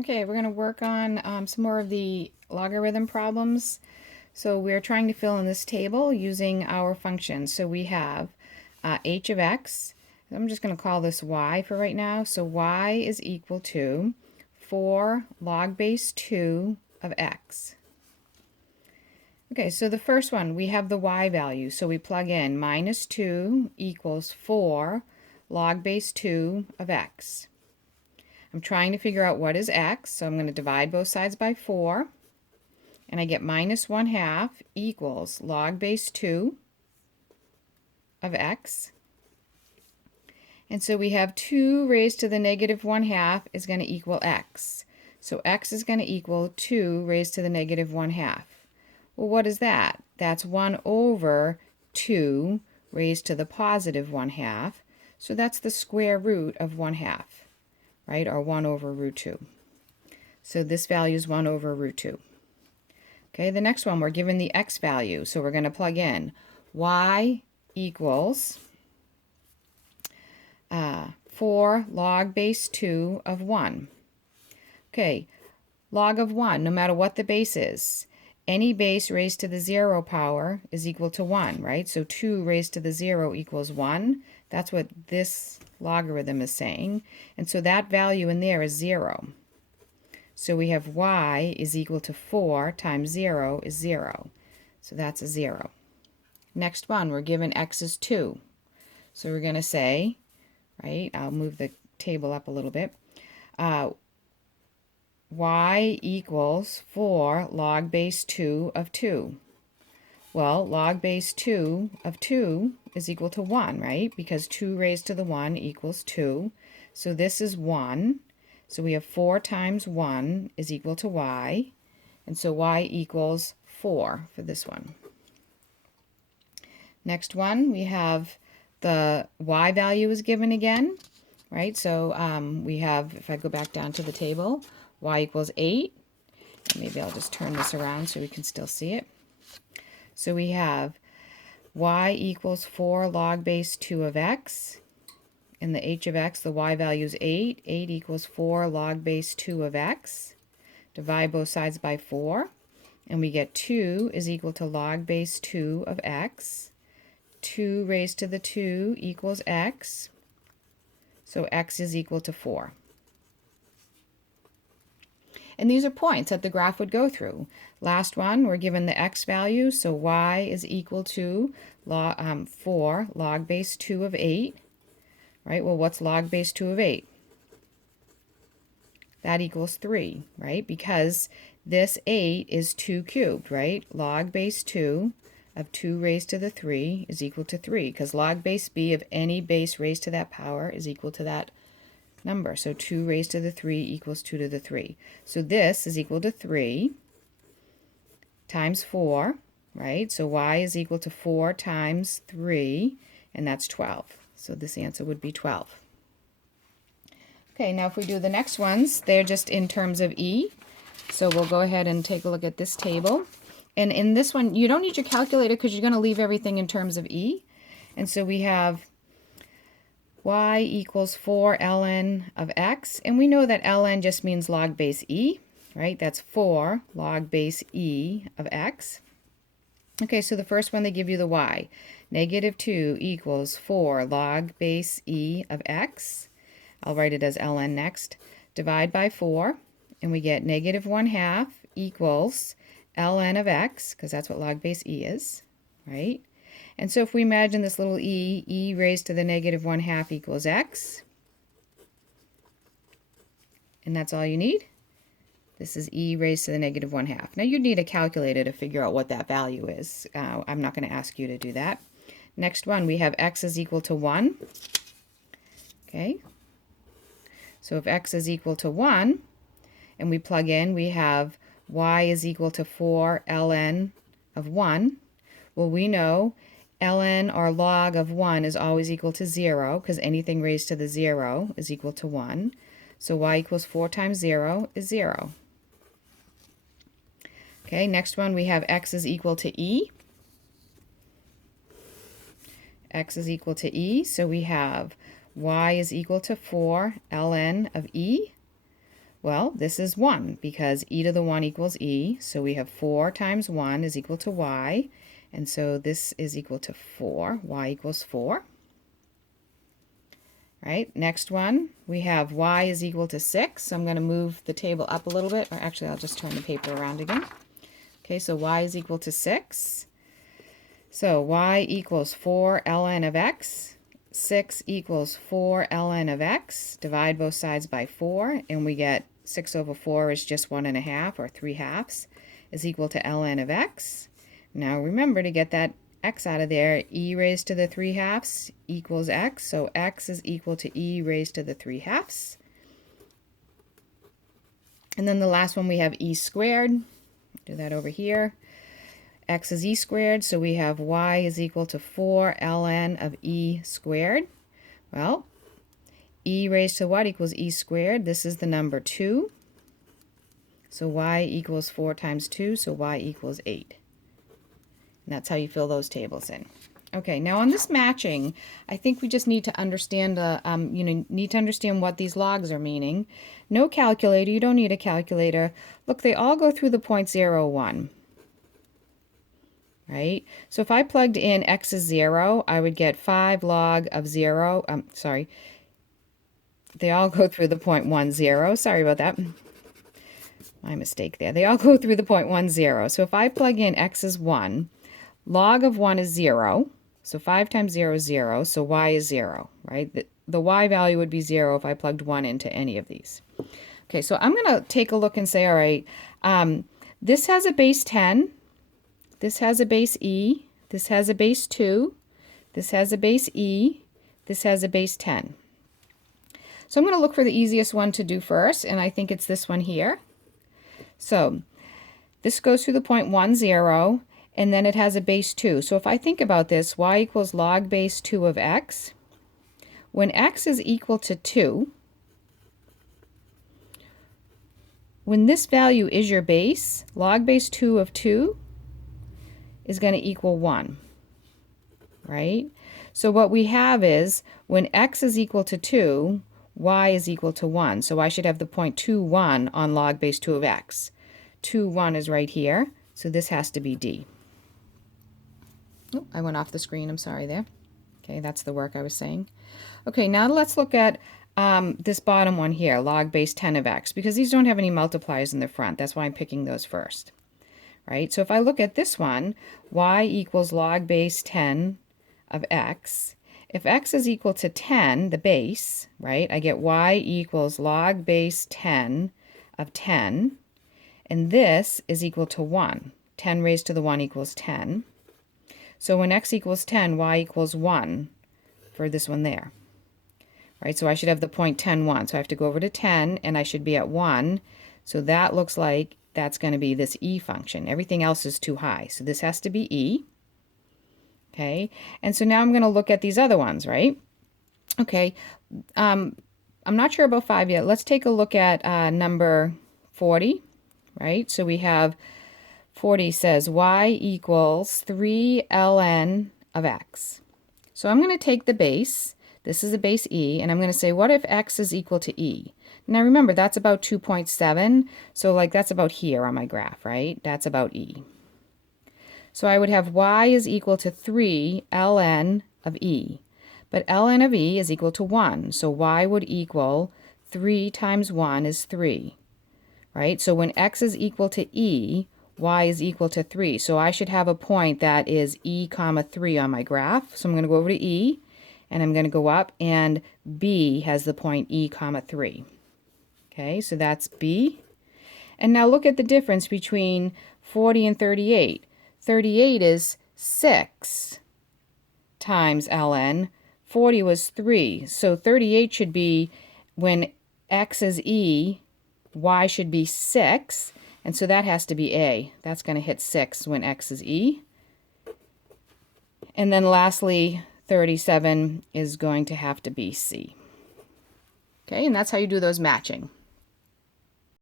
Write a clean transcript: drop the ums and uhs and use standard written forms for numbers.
Okay, we're going to work on some more of the logarithm problems. So we're trying to fill in this table using our functions. So we have h of x. I'm just going to call this y for right now. So y is equal to 4 log base 2 of x. Okay, so the first one, we have the y value. So we plug in minus 2 equals 4 log base 2 of x. I'm trying to figure out what is x, so I'm going to divide both sides by 4, and I get minus 1/2 equals log base 2 of x. And so we have 2 raised to the negative 1/2 is going to equal x. So x is going to equal 2 raised to the negative 1/2. Well, what is that? That's 1 over 2 raised to the positive 1/2. So that's the square root of 1/2, right? Or 1 over root 2. So this value is 1 over root 2. Okay, the next one, we're given the x value. So we're going to plug in y equals 4 log base 2 of 1. Okay, log of 1, no matter what the base is, any base raised to the 0 power is equal to 1, right? So 2 raised to the 0 equals 1. That's what this logarithm is saying. And so that value in there is 0. So we have y is equal to 4 times 0 is 0. So that's a 0. Next one, we're given x is 2. So we're going to say, right, I'll move the table up a little bit. Y equals 4 log base 2 of 2. Well, log base 2 of 2 is equal to 1, right? Because 2 raised to the 1 equals 2. So this is 1. So we have 4 times 1 is equal to y. And so y equals 4 for this one. Next one, we have the y value is given again, right? So we have, if I go back down to the table, y equals 8. Maybe I'll just turn this around so we can still see it. So we have y equals 4 log base 2 of x. In the h of x, the y value is 8. 8 equals 4 log base 2 of x. Divide both sides by 4. And we get 2 is equal to log base 2 of x. 2 raised to the 2 equals x. So x is equal to 4. And these are points that the graph would go through. Last one, we're given the x value, so y is equal to 4 log base 2 of 8. Right, well, what's log base 2 of 8? That equals 3, right? Because this 8 is 2 cubed, right? Log base 2 of 2 raised to the 3 is equal to 3, because log base b of any base raised to that power is equal to that number. So 2 raised to the 3 equals 2 to the 3. So this is equal to 3 times 4, right? So y is equal to 4 times 3, and that's 12. So this answer would be 12. Okay, now if we do the next ones, they're just in terms of e. So we'll go ahead and take a look at this table. And in this one, you don't need your calculator because you're going to leave everything in terms of e. And so we have y equals 4 ln of x. And we know that ln just means log base e, right? That's 4 log base e of x. Okay, so the first one, they give you the y. Negative 2 equals 4 log base e of x. I'll write it as ln next. Divide by 4, and we get negative 1/2 equals ln of x, because that's what log base e is, right? And so if we imagine this little e raised to the negative 1/2 equals x. And that's all you need. This is e raised to the negative 1/2. Now you'd need a calculator to figure out what that value is. I'm not going to ask you to do that. Next one, we have x is equal to 1. Okay. So if x is equal to 1, and we plug in, we have y is equal to 4 ln of 1. Well, we know ln or log of 1 is always equal to 0, because anything raised to the 0 is equal to 1. So y equals 4 times 0 is 0. Okay, next one, we have x is equal to e. X is equal to e, so we have y is equal to 4 ln of e. Well, this is 1 because e to the 1 equals e. So we have 4 times 1 is equal to y. And so this is equal to 4. Y equals 4. Right, next one, we have y is equal to 6. So I'm going to move the table up a little bit. Or actually, I'll just turn the paper around again. Okay, so y is equal to 6. So y equals 4 ln of x. 6 equals 4 ln of x. Divide both sides by 4, and we get 6 over 4 is just 1.5, or 3/2, is equal to ln of x. Now remember, to get that x out of there, e raised to the 3/2 equals x, so x is equal to e raised to the 3/2. And then the last one, we have e squared. Do that over here. X is e squared, so we have y is equal to 4 ln of e squared. Well, e raised to what equals e squared? This is the number 2. So y equals 4 times 2, so y equals 8. And that's how you fill those tables in. Okay, now on this matching, I think we just need to understand, need to understand what these logs are meaning. No calculator, you don't need a calculator. Look, they all go through the point 0, 1. Right? So if I plugged in x is 0, I would get 5 log of 0. They all go through the point 1, 0. Sorry about that. My mistake there. They all go through the point 1, 0. So if I plug in x is 1, log of 1 is 0. So 5 times 0 is 0. So y is 0, right? The y value would be 0 if I plugged 1 into any of these. Okay, so I'm going to take a look and say, all right, this has a base 10. This has a base e. This has a base 2. This has a base e. This has a base 10. So I'm going to look for the easiest one to do first, and I think it's this one here. So this goes through the point 1, 0, and then it has a base 2. So if I think about this, y equals log base 2 of x. When x is equal to 2, when this value is your base, log base 2 of 2 is going to equal 1, right? So what we have is, when x is equal to 2, y is equal to 1. So I should have the point 2, 1 on log base 2 of x. 2, 1 is right here, so this has to be D. Oh, I went off the screen, I'm sorry there. Okay, that's the work I was saying. Okay, now let's look at this bottom one here, log base 10 of x, because these don't have any multipliers in the front. That's why I'm picking those first. Right? So if I look at this one, y equals log base 10 of x. If x is equal to 10, the base, right, I get y equals log base 10 of 10. And this is equal to 1. 10 raised to the 1 equals 10. So when x equals 10, y equals 1 for this one there. Right? So I should have the point 10, 1. So I have to go over to 10, and I should be at 1. So that looks like that's going to be this e function. Everything else is too high. So this has to be e. Okay, and so now I'm going to look at these other ones, right? Okay, I'm not sure about 5 yet. Let's take a look at number 40, right? So we have 40 says y equals 3 ln of x. So I'm going to take the base. This is the base e, and I'm going to say, what if x is equal to e? Now remember, that's about 2.7, so like that's about here on my graph, right? That's about e. So I would have y is equal to 3 ln of e. But ln of e is equal to 1, so y would equal 3 times 1 is 3. Right? So when x is equal to e, y is equal to 3. So I should have a point that is e comma 3 on my graph. So I'm going to go over to e, and I'm going to go up, and b has the point e comma 3. Okay, so that's b. And now look at the difference between 40 and 38. 38 is 6 times ln. 40 was 3. So 38 should be, when x is e, y should be 6. And so that has to be a. That's going to hit 6 when x is e. And then lastly, 37 is going to have to be c. Okay, and that's how you do those matching.